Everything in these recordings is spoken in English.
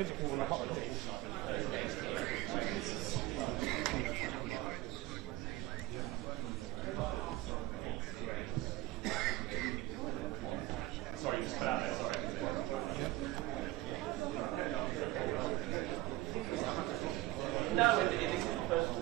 physical and hot. Sorry, just cut out there, sorry. No, it is the first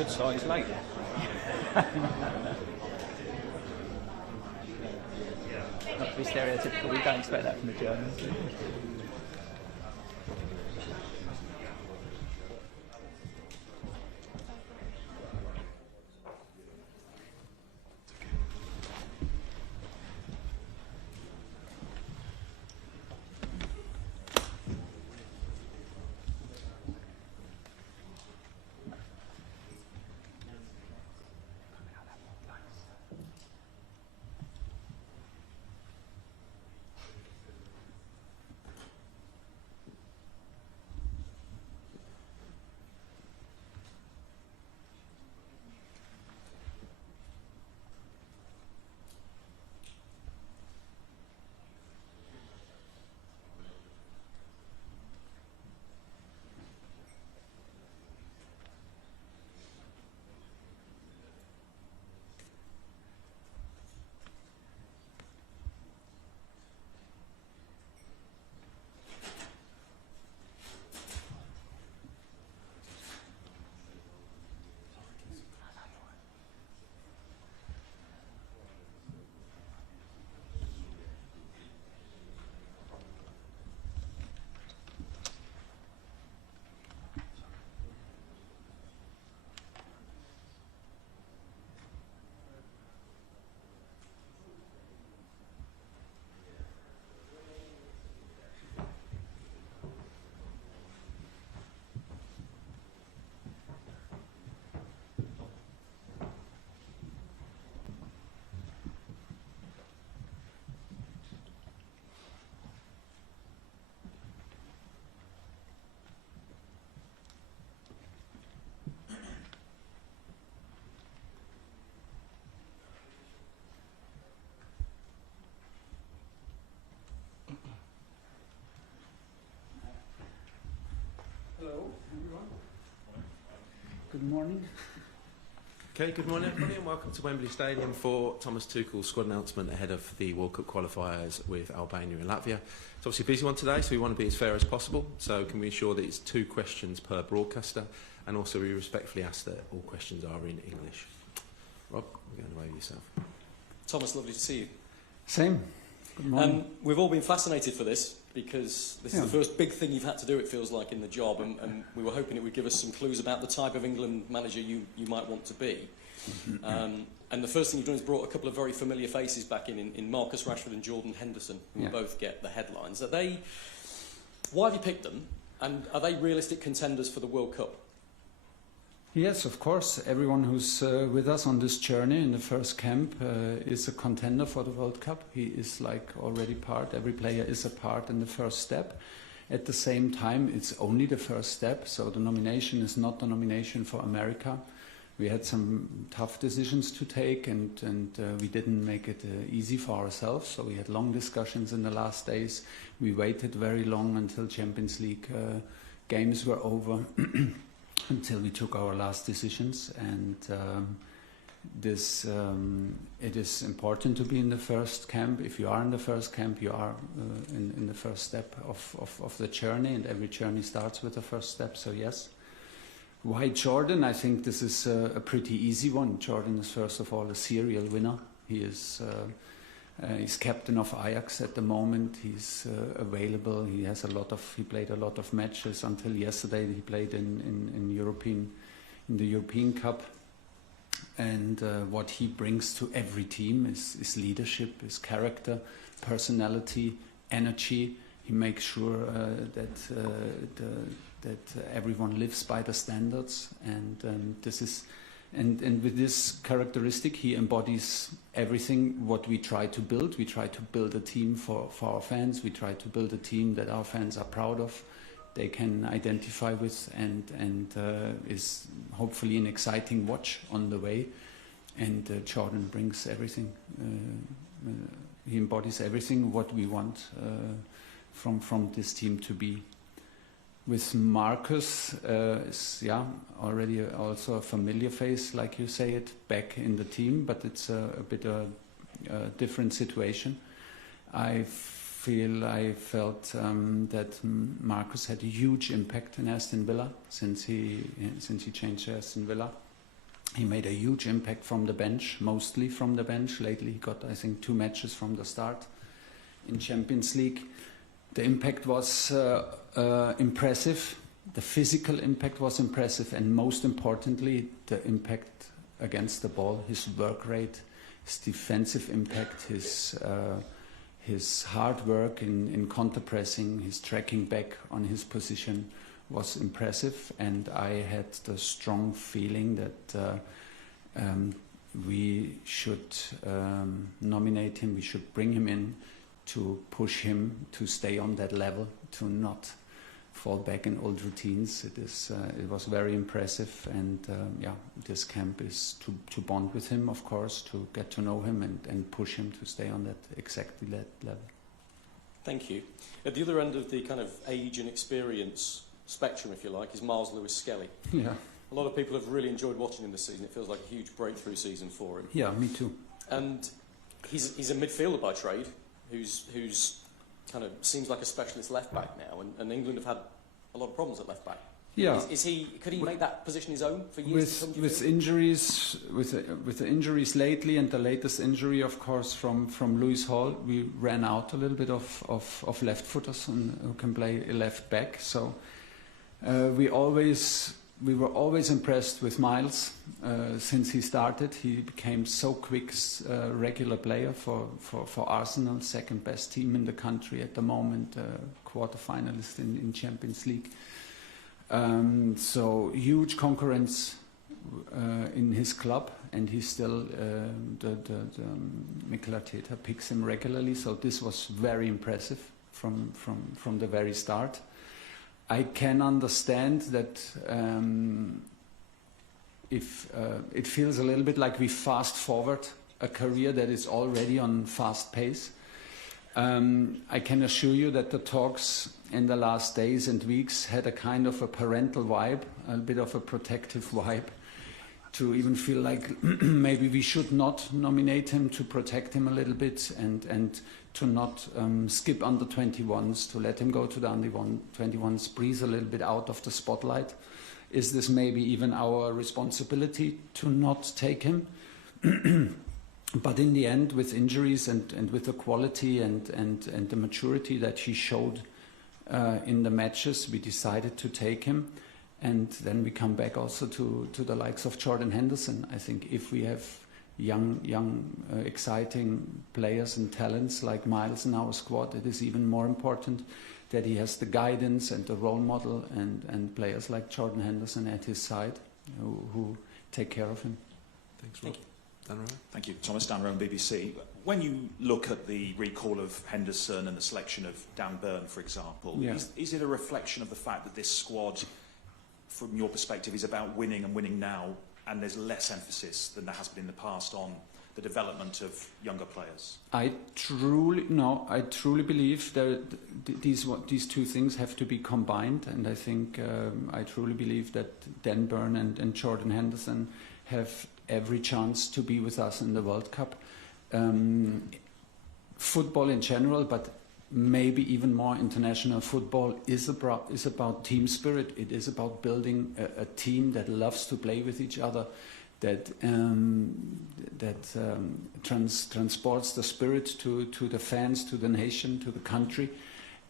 Good start, it's late. Not to be stereotypical, we don't expect that from the Germans. Good morning. Okay, good morning everybody and welcome to Wembley Stadium for Thomas Tuchel's squad announcement ahead of the World Cup qualifiers with Albania and Latvia. It's obviously a busy one today, so we want to be as fair as possible. So can we ensure that it's 2 questions per broadcaster, and also we respectfully ask that all questions are in English. Rob, we're going away with yourself. Thomas, lovely to see you. Same. Good morning. We've all been fascinated for this because this is the first big thing you've had to do, it feels like, in the job, and we were hoping it would give us some clues about the type of England manager you might want to be. And the first thing you've done is brought a couple of very familiar faces back in Marcus Rashford and Jordan Henderson, who both get the headlines. Why have you picked them, and are they realistic contenders for the World Cup? Yes, of course. Everyone who's with us on this journey in the first camp is a contender for the World Cup. He is already part. Every player is a part in the first step. At the same time, it's only the first step, so the nomination is not the nomination for America. We had some tough decisions to take, and we didn't make it easy for ourselves, so we had long discussions in the last days. We waited very long until Champions League games were over until we took our last decisions, and it is important to be in the first camp. If you are in the first camp, you are in the first step of the journey, and every journey starts with the first step, so yes. Why Jordan? I think this is a pretty easy one. Jordan is first of all a serial winner. He is he's captain of Ajax at the moment. He's available. He played a lot of matches until yesterday. He played in the European Cup. And what he brings to every team is leadership, is character, personality, energy. He makes sure that everyone lives by the standards, and with this characteristic, he embodies everything what we try to build. We try to build a team for our fans. We try to build a team that our fans are proud of, they can identify with, and is hopefully an exciting watch on the way. And Jordan brings everything. He embodies everything what we want from this team to be. With Marcus, already also a familiar face, like you say it, back in the team, but it's a bit a different situation. I felt that Marcus had a huge impact in Aston Villa since he changed to Aston Villa. He made a huge impact from the bench, mostly from the bench. Lately he got, I think, 2 matches from the start in Champions League. The impact was impressive. The physical impact was impressive, and most importantly, the impact against the ball, his work rate, his defensive impact, his hard work in counter-pressing, his tracking back on his position was impressive. And I had the strong feeling that we should nominate him, we should bring him in to push him to stay on that level, to not fall back in old routines. It was very impressive, and this camp is to bond with him, of course, to get to know him and push him to stay on that exactly that level. Thank you. At the other end of the kind of age and experience spectrum, if you like, is Miles Lewis-Skelly. Yeah. A lot of people have really enjoyed watching him this season. It feels like a huge breakthrough season for him. Yeah, me too. And he's a midfielder by trade, who's kind of seems like a specialist left back now, and England have had a lot of problems at left back. Yeah. Could he make that position his own for years to come? With injuries, with the injuries lately, and the latest injury, of course, from Lewis Hall, we ran out a little bit of left footers who can play a left back. So we were always impressed with Miles since he started. He became so quick, regular player for Arsenal, second best team in the country at the moment, quarter-finalist in Champions League. So huge concurrence in his club, and he's still Mikel Arteta picks him regularly. So this was very impressive from the very start. I can understand that if it feels a little bit like we fast forward a career that is already on fast pace. I can assure you that the talks in the last days and weeks had a kind of a parental vibe, a bit of a protective vibe, to even feel like maybe we should not nominate him, to protect him a little bit, and to not skip under 21s, to let him go to the under 21s, breathe a little bit out of the spotlight. Is this maybe even our responsibility to not take him? But in the end, with injuries and with the quality and the maturity that he showed in the matches, we decided to take him. And then we come back also to the likes of Jordan Henderson. I think if we have young, exciting players and talents like Miles in our squad, it is even more important that he has the guidance and the role model and players like Jordan Henderson at his side who take care of him. Thanks, Rob. Dan Rowan? Thank you. Thomas, Dan Rowan, BBC. When you look at the recall of Henderson and the selection of Dan Burn, for example, is it a reflection of the fact that this squad, from your perspective, is about winning and winning now, and there's less emphasis than there has been in the past on the development of younger players? I truly believe that these two things have to be combined, and I think I truly believe that Dan Burn and Jordan Henderson have every chance to be with us in the World Cup. Football in general, but maybe even more international football, is about team spirit. It is about building a team that loves to play with each other, that transports the spirit to the fans, to the nation, to the country.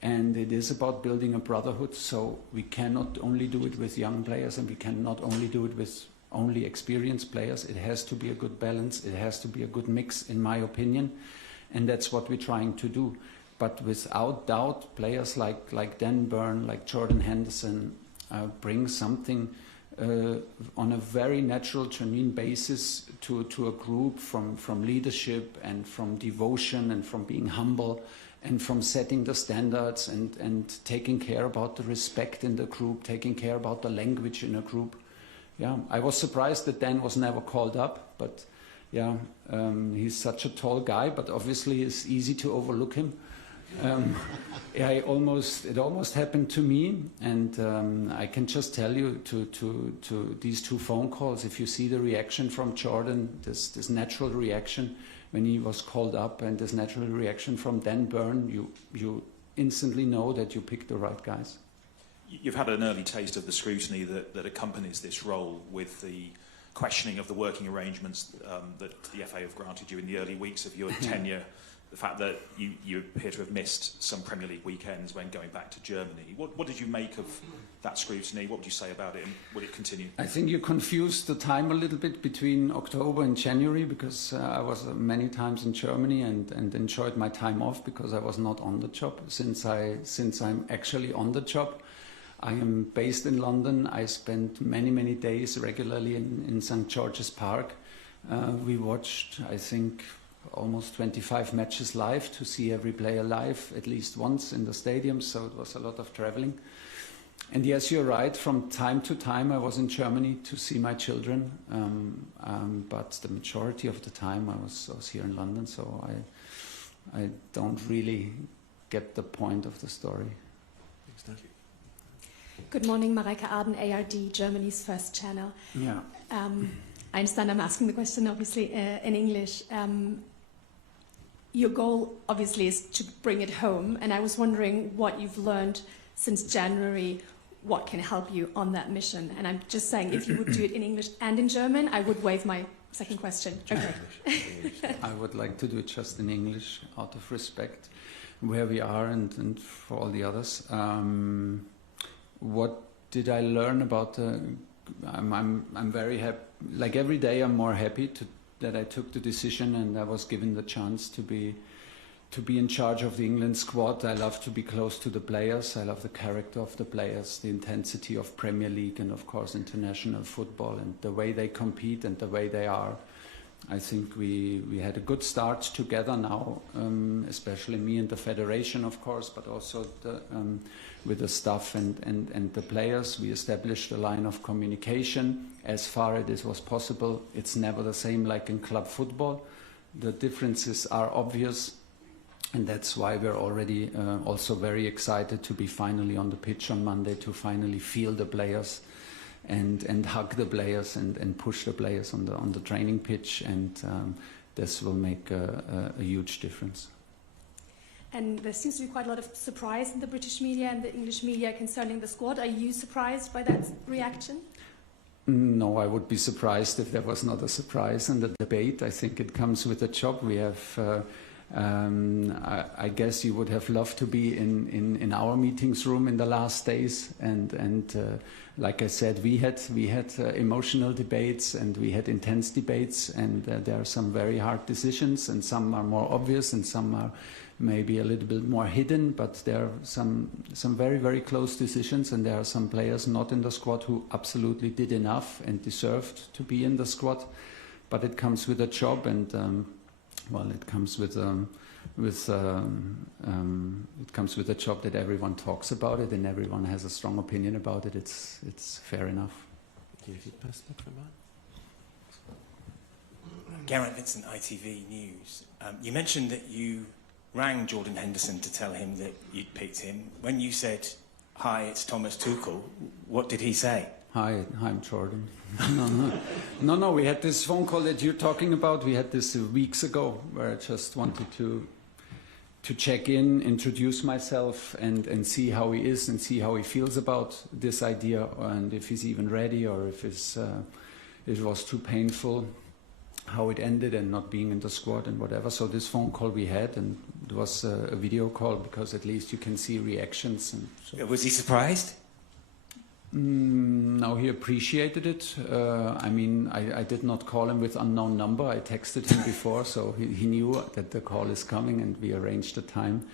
And it is about building a brotherhood. So we cannot only do it with young players, and we cannot only do it with only experienced players. It has to be a good balance. It has to be a good mix, in my opinion. And that's what we're trying to do. But without doubt, players like Dan Burn, like Jordan Henderson, bring something on a very natural, genuine basis to a group, from leadership and from devotion and from being humble and from setting the standards and taking care about the respect in the group, taking care about the language in a group. Yeah, I was surprised that Dan was never called up, but yeah, he's such a tall guy, but obviously it's easy to overlook him. It almost happened to me, and I can just tell you to these two phone calls, if you see the reaction from Jordan, this natural reaction when he was called up, and this natural reaction from Dan Burn, you instantly know that you picked the right guys. You've had an early taste of the scrutiny that accompanies this role, with the questioning of the working arrangements that the FA have granted you in the early weeks of your tenure. The fact that you appear to have missed some Premier League weekends when going back to Germany. What did you make of that scrutiny? What would you say about it, and will it continue? I think you confused the time a little bit between October and January, because I was many times in Germany and enjoyed my time off because I was not on the job. Since I'm actually on the job, I am based in London. I spent many days regularly in St. George's Park. We watched, I think, almost 25 matches live, to see every player live at least once in the stadium, so it was a lot of traveling. And yes, you're right, from time to time I was in Germany to see my children, but the majority of the time I was here in London, so I don't really get the point of the story. Thank you. Good morning, Mareike Arden, ARD, Germany's first channel. Yeah. I understand I'm asking the question, obviously, in English. Your goal, obviously, is to bring it home, and I was wondering what you've learned since January, what can help you on that mission. And I'm just saying, if you would do it in English and in German, I would waive my second question. Okay. I would like to do it just in English, out of respect, where we are and for all the others. What did I learn about the... I'm very happy. Like every day, I'm more happy that I took the decision and I was given the chance to be in charge of the England squad. I love to be close to the players. I love the character of the players, the intensity of Premier League and, of course, international football, and the way they compete and the way they are. I think we had a good start together now, especially me and the federation, of course, but also with the staff and the players. We established a line of communication as far as it was possible. It's never the same like in club football. The differences are obvious, And that's why we're already also very excited to be finally on the pitch on Monday, to finally feel the players and hug the players and push the players on the training pitch. And this will make a huge difference. And there seems to be quite a lot of surprise in the British media and the English media concerning the squad. Are you surprised by that reaction? No, I would be surprised if there was not a surprise in the debate. I think it comes with the job. We have, I guess you would have loved to be in our meetings room in the last days. And like I said, we had emotional debates and we had intense debates. And there are some very hard decisions, and some are more obvious and some are maybe a little bit more hidden, but there are some very, very close decisions, and there are some players not in the squad who absolutely did enough and deserved to be in the squad. But it comes with a job, and well, it comes with a job that everyone talks about it and everyone has a strong opinion about it. It's fair enough. Gareth Vincent, ITV News. You mentioned that you rang Jordan Henderson to tell him that you'd picked him. When you said, "Hi, it's Thomas Tuchel," what did he say? Hi, I'm Jordan. No, we had this phone call that you're talking about. We had this weeks ago, where I just wanted to check in, introduce myself, and see how he is and see how he feels about this idea, and if he's even ready, or if it was too painful how it ended and not being in the squad and whatever. So this phone call we had, and it was a video call, because at least you can see reactions. And so. Was he surprised? No, he appreciated it. I mean, I did not call him with unknown number. I texted him before, so he knew that the call is coming, and we arranged a time.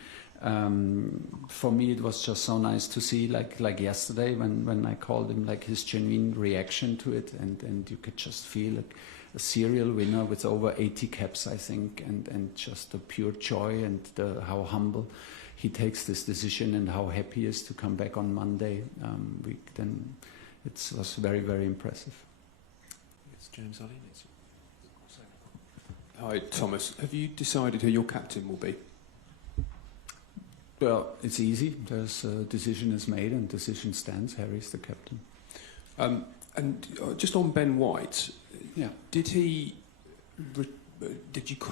For me, it was just so nice to see, like yesterday when I called him, like his genuine reaction to it, and you could just feel like a serial winner with over 80 caps, I think, and just the pure joy and how humble he takes this decision and how happy he is to come back on Monday. Then it was very, very impressive. It's James Ollie. Hi, Thomas. Have you decided who your captain will be? Well, it's easy. There's a decision is made and decision stands. Harry's the captain. And just on Ben White, yeah, did you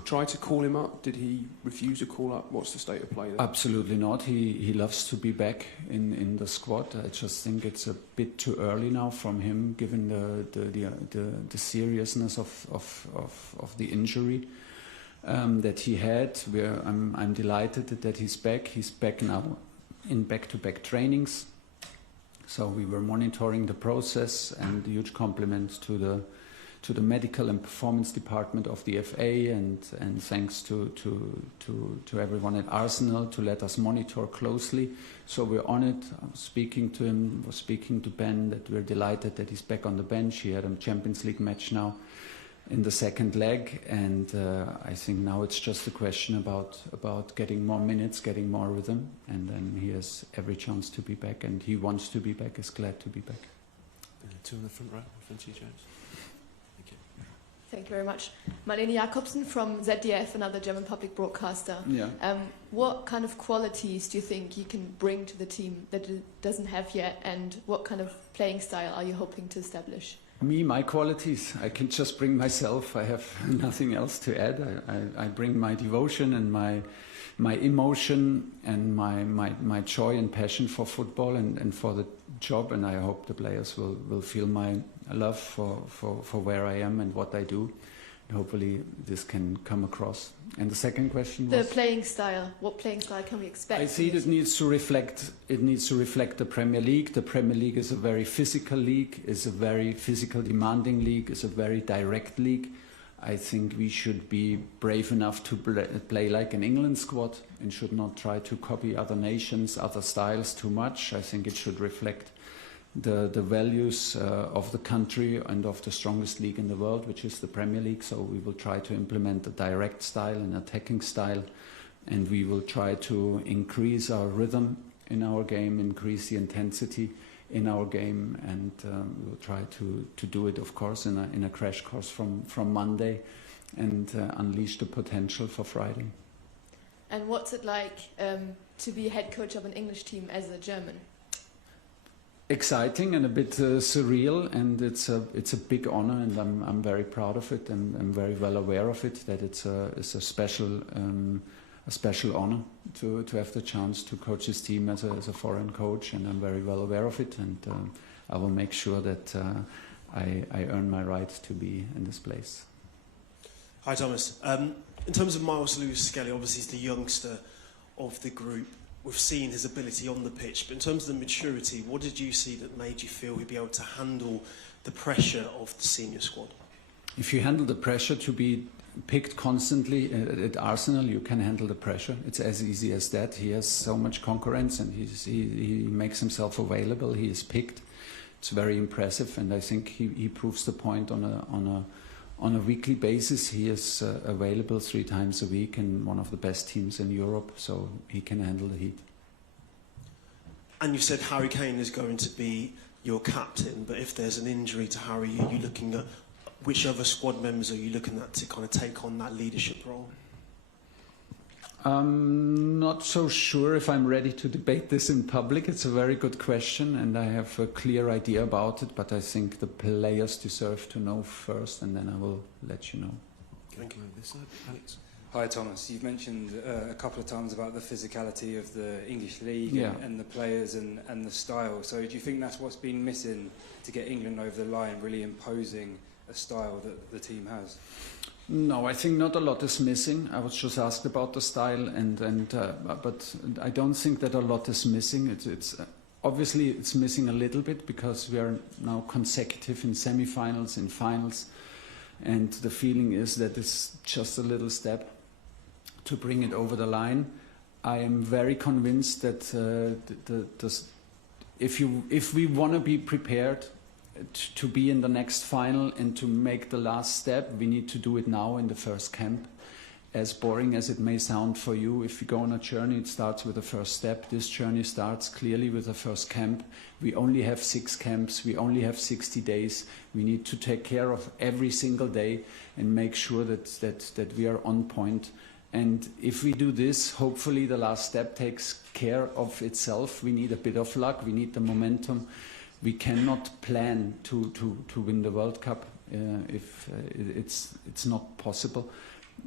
try to call him up? Did he refuse to call up? What's the state of play there? Absolutely not. He loves to be back in the squad. I just think it's a bit too early now from him, given the seriousness of the injury that he had. I'm delighted that he's back. He's back now in back-to-back trainings. So we were monitoring the process, and a huge compliment to the medical and performance department of the FA, and thanks to everyone at Arsenal to let us monitor closely. So we're on it. I was speaking to him, was speaking to Ben, that we're delighted that he's back on the bench. He had a Champions League match now in the second leg, and I think now it's just a question about getting more minutes, getting more rhythm, and then he has every chance to be back, and he wants to be back, is glad to be back. Two in the front row, Francie Jones. Thank you very much. Marlene Jacobsen from ZDF, another German public broadcaster. Yeah. What kind of qualities do you think you can bring to the team that it doesn't have yet, and what kind of playing style are you hoping to establish? My qualities, I can just bring myself. I have nothing else to add. I bring my devotion and my emotion and my joy and passion for football and for the job, and I hope the players will feel my love for where I am and what I do. And hopefully this can come across. And the second question was? The playing style. What playing style can we expect? I see it needs to reflect the Premier League. The Premier League is a very physical league, is a very physical demanding league, is a very direct league. I think we should be brave enough to play like an England squad and should not try to copy other nations, other styles too much. I think it should reflect the values of the country and of the strongest league in the world, which is the Premier League. So we will try to implement a direct style, an attacking style, and we will try to increase our rhythm in our game, increase the intensity in our game, and we will try to do it, of course, in a crash course from Monday, and unleash the potential for Friday. And what's it like to be head coach of an English team as a German? Exciting and a bit surreal, and it's a big honor, and I'm very proud of it, and I'm very well aware of it, that it's a special honor to have the chance to coach this team as a foreign coach, and I'm very well aware of it, and I will make sure that I earn my right to be in this place. Hi Thomas. In terms of Miles Lewis-Skelly, obviously he's the youngster of the group. We've seen his ability on the pitch, but in terms of the maturity, what did you see that made you feel he'd be able to handle the pressure of the senior squad? If you handle the pressure to be picked constantly at Arsenal, you can handle the pressure. It's as easy as that. He has so much concurrence, and he makes himself available. He is picked. It's very impressive, and I think he proves the point on a weekly basis. He is available 3 times a week in one of the best teams in Europe, so he can handle the heat. And you said Harry Kane is going to be your captain, but if there's an injury to Harry, are you looking at which other squad members are you looking at to kind of take on that leadership role? I'm not so sure if I'm ready to debate this in public. It's a very good question, and I have a clear idea about it, but I think the players deserve to know first, and then I will let you know. Thank you. This side, Alex. Hi Thomas, you've mentioned a couple of times about the physicality of the English league and the players and the style. So do you think that's what's been missing to get England over the line, really imposing a style that the team has? No, I think not a lot is missing. I was just asked about the style, but I don't think that a lot is missing. It's obviously it's missing a little bit because we are now consecutive in semi-finals, in finals, and the feeling is that it's just a little step to bring it over the line. I am very convinced that if we want to be prepared to be in the next final and to make the last step, we need to do it now in the first camp. As boring as it may sound for you, if you go on a journey, it starts with the first step. This journey starts clearly with the first camp. We only have 6 camps. We only have 60 days. We need to take care of every single day and make sure that we are on point. And if we do this, hopefully the last step takes care of itself. We need a bit of luck. We need the momentum. We cannot plan to win the World Cup if it's not possible,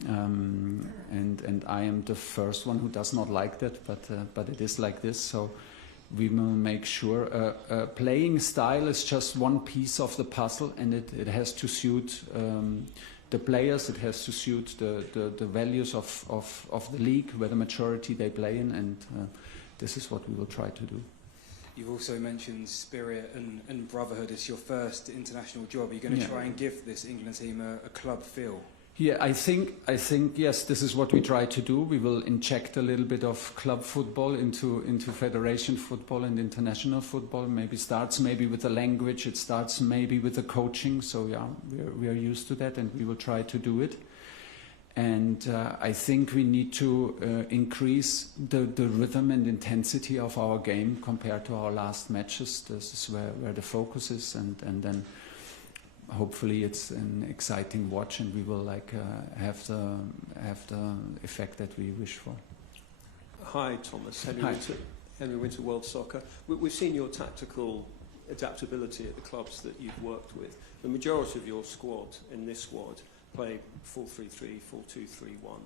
and I am the first one who does not like that, but it is like this. So we will make sure. Playing style is just one piece of the puzzle, and it has to suit the players. It has to suit the values of the league where the majority they play in, and this is what we will try to do. You've also mentioned spirit and brotherhood as your first international job. Are you going to try and give this England team a club feel? Yeah, I think yes, this is what we try to do. We will inject a little bit of club football into federation football and international football. Maybe starts with the language. It starts maybe with the coaching. So yeah, we are used to that, and we will try to do it. And I think we need to increase the rhythm and intensity of our game compared to our last matches. This is where the focus is, and then hopefully it's an exciting watch, and we will have the effect that we wish for. Hi, Thomas. Henry Winter, World Soccer. We've seen your tactical adaptability at the clubs that you've worked with. The majority of your squad in this squad play 4-3-3, 4-2-3-1.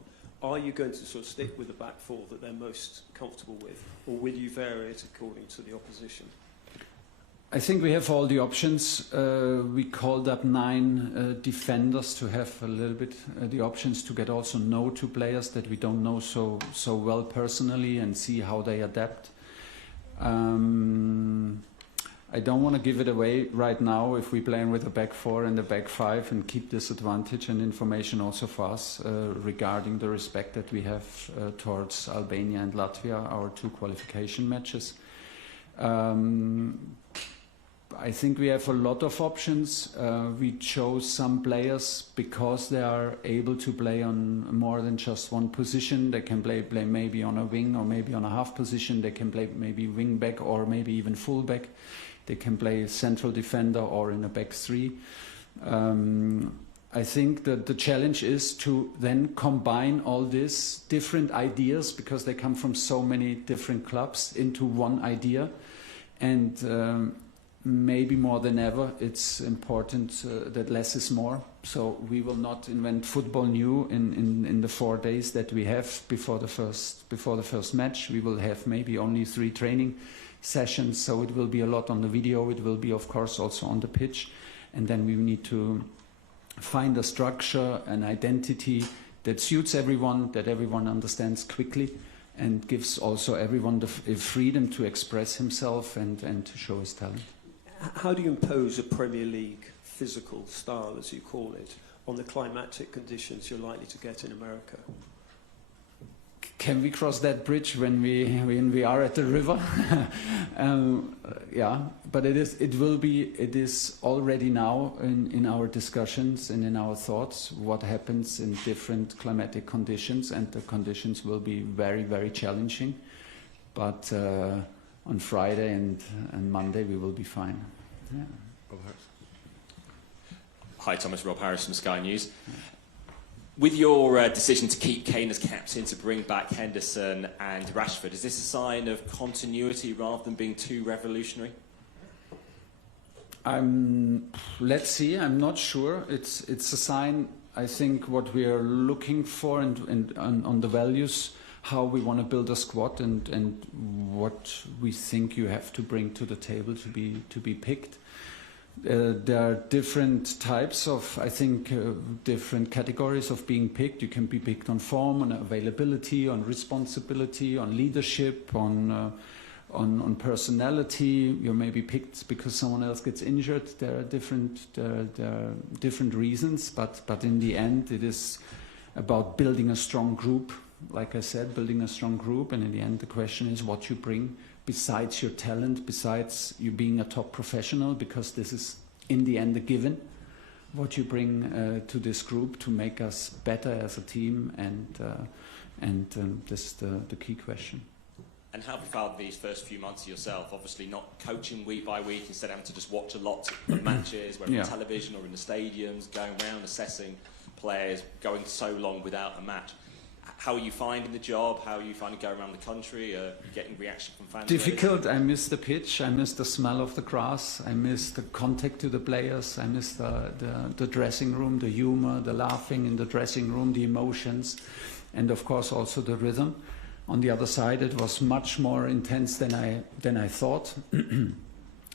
Are you going to sort of stick with the back four that they're most comfortable with, or will you vary it according to the opposition? I think we have all the options. We called up 9 defenders to have a little bit the options to get also know 2 players that we don't know so well personally and see how they adapt. I don't want to give it away right now if we're playing with a back 4 and a back 5 and keep this advantage and information also for us regarding the respect that we have towards Albania and Latvia, our 2 qualification matches. I think we have a lot of options. We chose some players because they are able to play on more than just one position. They can play maybe on a wing or maybe on a half position. They can play maybe wing back or maybe even full back. They can play central defender or in a back 3. I think that the challenge is to then combine all these different ideas, because they come from so many different clubs, into one idea. And maybe more than ever, it's important that less is more. So we will not invent football new in the 4 days that we have before the first match. We will have maybe only 3 training sessions, so it will be a lot on the video. It will be, of course, also on the pitch. And then we need to find a structure, an identity that suits everyone, that everyone understands quickly, and gives also everyone the freedom to express himself and to show his talent. How do you impose a Premier League physical style, as you call it, on the climatic conditions you're likely to get in America? Can we cross that bridge when we are at the river? Yeah, but it is already now in our discussions and in our thoughts what happens in different climatic conditions, and the conditions will be very, very challenging. But on Friday and Monday we will be fine. Yeah. Hi, Thomas. Rob Harris from Sky News. With your decision to keep Kane as captain, to bring back Henderson and Rashford, is this a sign of continuity rather than being too revolutionary? Let's see. I'm not sure. It's a sign. I think what we are looking for and on the values, how we want to build a squad, and what we think you have to bring to the table to be picked. There are different types of, I think, different categories of being picked. You can be picked on form, on availability, on responsibility, on leadership, on personality. You may be picked because someone else gets injured. There are different reasons, but in the end, it is about building a strong group. Like I said, building a strong group, and in the end, the question is what you bring. Besides your talent, besides you being a top professional, because this is in the end a given, what you bring to this group to make us better as a team, and this is the key question. And how have you found these first few months yourself? Obviously not coaching week by week, instead of having to just watch a lot of matches, whether on television or in the stadiums, going around assessing players, going so long without a match. How are you finding the job? How are you finding going around the country, getting reaction from fans? Difficult. I miss the pitch. I miss the smell of the grass. I miss the contact to the players. I miss the dressing room, the humor, the laughing in the dressing room, the emotions, and of course also the rhythm. On the other side, it was much more intense than I thought.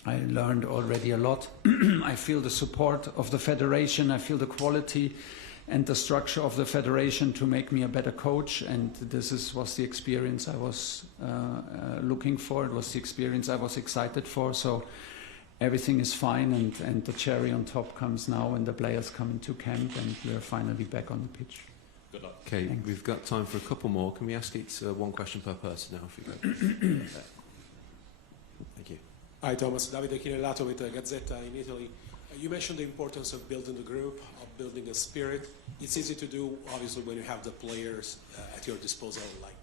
I learned already a lot. I feel the support of the federation. I feel the quality and the structure of the federation to make me a better coach, and this was the experience I was looking for. It was the experience I was excited for. So everything is fine, and the cherry on top comes now when the players come into camp and we're finally back on the pitch. Good luck. Okay, thanks. We've got time for a couple more. Can we ask it one question per person now, if we go? Thank you. Hi, Thomas. Davide Chinellato with Gazzetta in Italy. You mentioned the importance of building the group, of building a spirit. It's easy to do, obviously, when you have the players at your disposal, like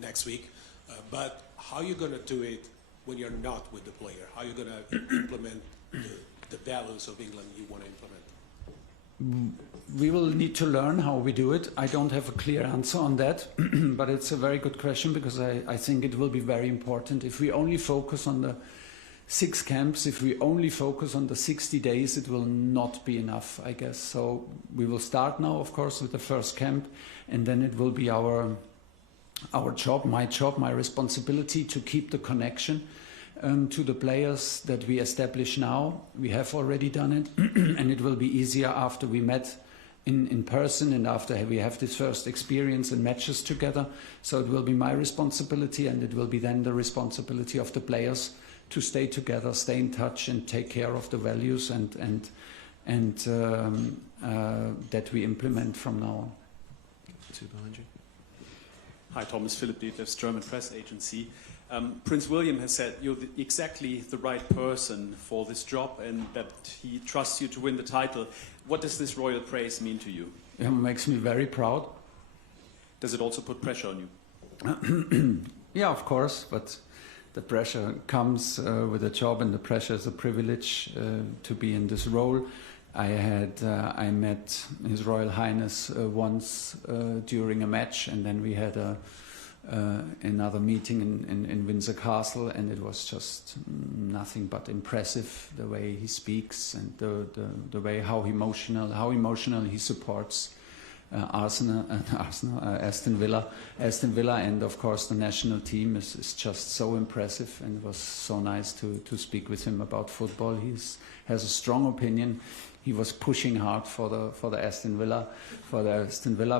next week. But how are you going to do it when you're not with the player? How are you going to implement the values of England you want to implement? We will need to learn how we do it. I don't have a clear answer on that, but it's a very good question, because I think it will be very important. If we only focus on the 6 camps, if we only focus on the 60 days, it will not be enough, I guess. So we will start now, of course, with the first camp, and then it will be our job, my responsibility to keep the connection to the players that we establish now. We have already done it, and it will be easier after we met in person and after we have this first experience and matches together. So it will be my responsibility, and it will be then the responsibility of the players to stay together, stay in touch, and take care of the values and that we implement from now on. Two behind you. Hi, Thomas. Philip Dietlefs, German press agency. Prince William has said you're exactly the right person for this job, and that he trusts you to win the title. What does this royal praise mean to you? It makes me very proud. Does it also put pressure on you? Yeah, of course, but the pressure comes with a job, and the pressure is a privilege to be in this role, I met His Royal Highness once during a match, and then we had another meeting in Windsor Castle, and it was just nothing but impressive, the way he speaks and the way how emotional he supports Aston Villa, and of course the national team is just so impressive, and it was so nice to speak with him about football. He has a strong opinion. He was pushing hard for the Aston Villa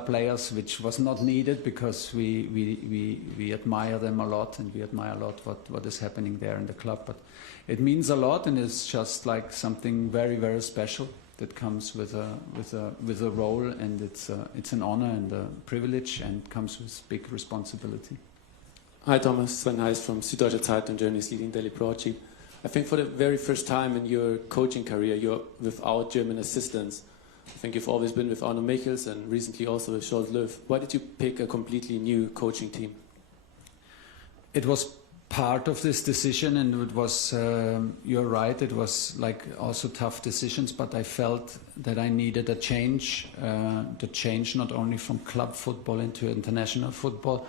players, which was not needed, because we admire them a lot, and we admire a lot what is happening there in the club. But it means a lot, and it's just like something very, very special that comes with a role, and it's an honor and a privilege, and comes with big responsibility. Hi Thomas, Sven Heiss from Süddeutsche Zeitung, Germany's leading daily broadsheet. I think for the very first time in your coaching career, you're without German assistants. I think you've always been with Arno Michels and recently also with Scholt Löw. Why did you pick a completely new coaching team? It was part of this decision, and it was, you're right, it was like also tough decisions, but I felt that I needed a change, the change not only from club football into international football,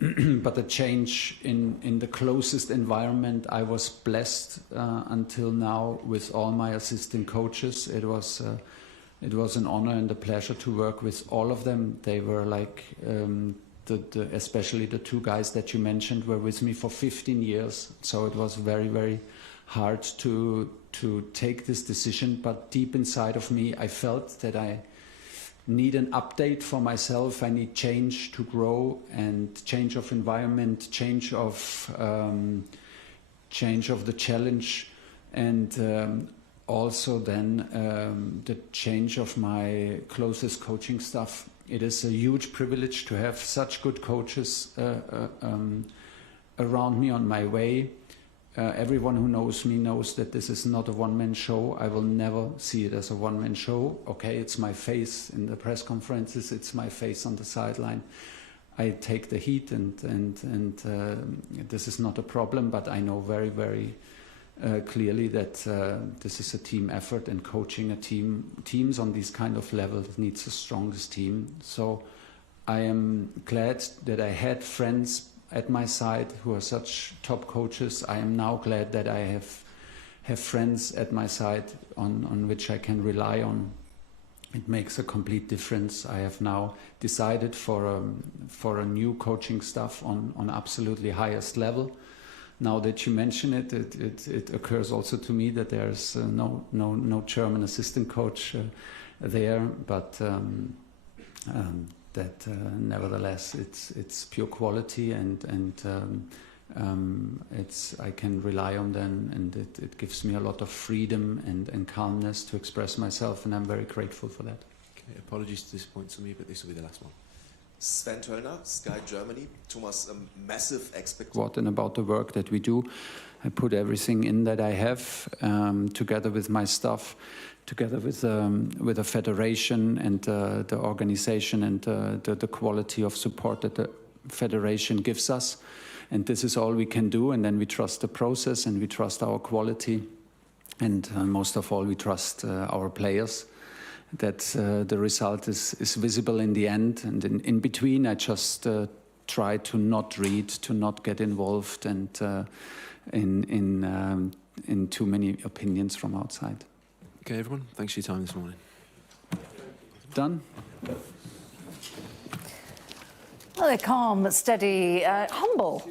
but a change in the closest environment. I was blessed until now with all my assistant coaches. It was an honor and a pleasure to work with all of them. They were like, especially the two guys that you mentioned were with me for 15 years. So it was very, very hard to take this decision. But deep inside of me, I felt that I need an update for myself. I need change to grow, and change of environment, change of the challenge, and also then the change of my closest coaching staff. It is a huge privilege to have such good coaches around me on my way. Everyone who knows me knows that this is not a one-man show. I will never see it as a one-man show. Okay, it's my face in the press conferences, it's my face on the sideline. I take the heat, and this is not a problem, but I know very, very clearly that this is a team effort, and coaching teams on these kind of levels needs the strongest team. So I am glad that I had friends at my side who are such top coaches. I am now glad that I have friends at my side on which I can rely on. It makes a complete difference. I have now decided for a new coaching staff on absolutely highest level. Now that you mention it, it occurs also to me that there's no German assistant coach there, but nevertheless it's pure quality, and I can rely on them, and it gives me a lot of freedom and calmness to express myself, and I'm very grateful for that. Okay, apologies to disappoint me, but this will be the last one. Sven Töllner, Sky Germany. Thomas, a massive expectation. What and about the work that we do. I put everything in that I have, together with my staff, together with the federation and the organization, and the quality of support that the federation gives us. And this is all we can do, and then we trust the process, and we trust our quality, and most of all we trust our players, that the result is visible in the end. And in between I just try to not read, to not get involved, and in too many opinions from outside. Okay, everyone, thanks for your time this morning. Done? Well, a calm, steady, humble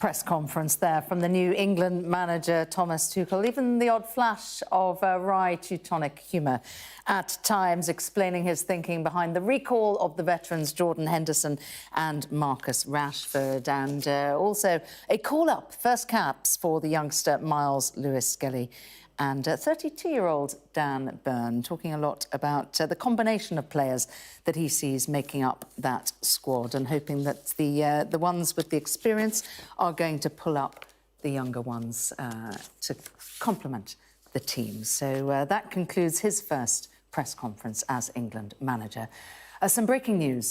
press conference there from the new England manager, Thomas Tuchel. Even the odd flash of wry Teutonic humour at times, explaining his thinking behind the recall of the veterans Jordan Henderson and Marcus Rashford. And also a call-up, first caps for the youngster Miles Lewis-Skelly and 32-year-old Dan Burn, talking a lot about the combination of players that he sees making up that squad, and hoping that the ones with the experience are going to pull up the younger ones to complement the team. So that concludes his first press conference as England manager. Some breaking news.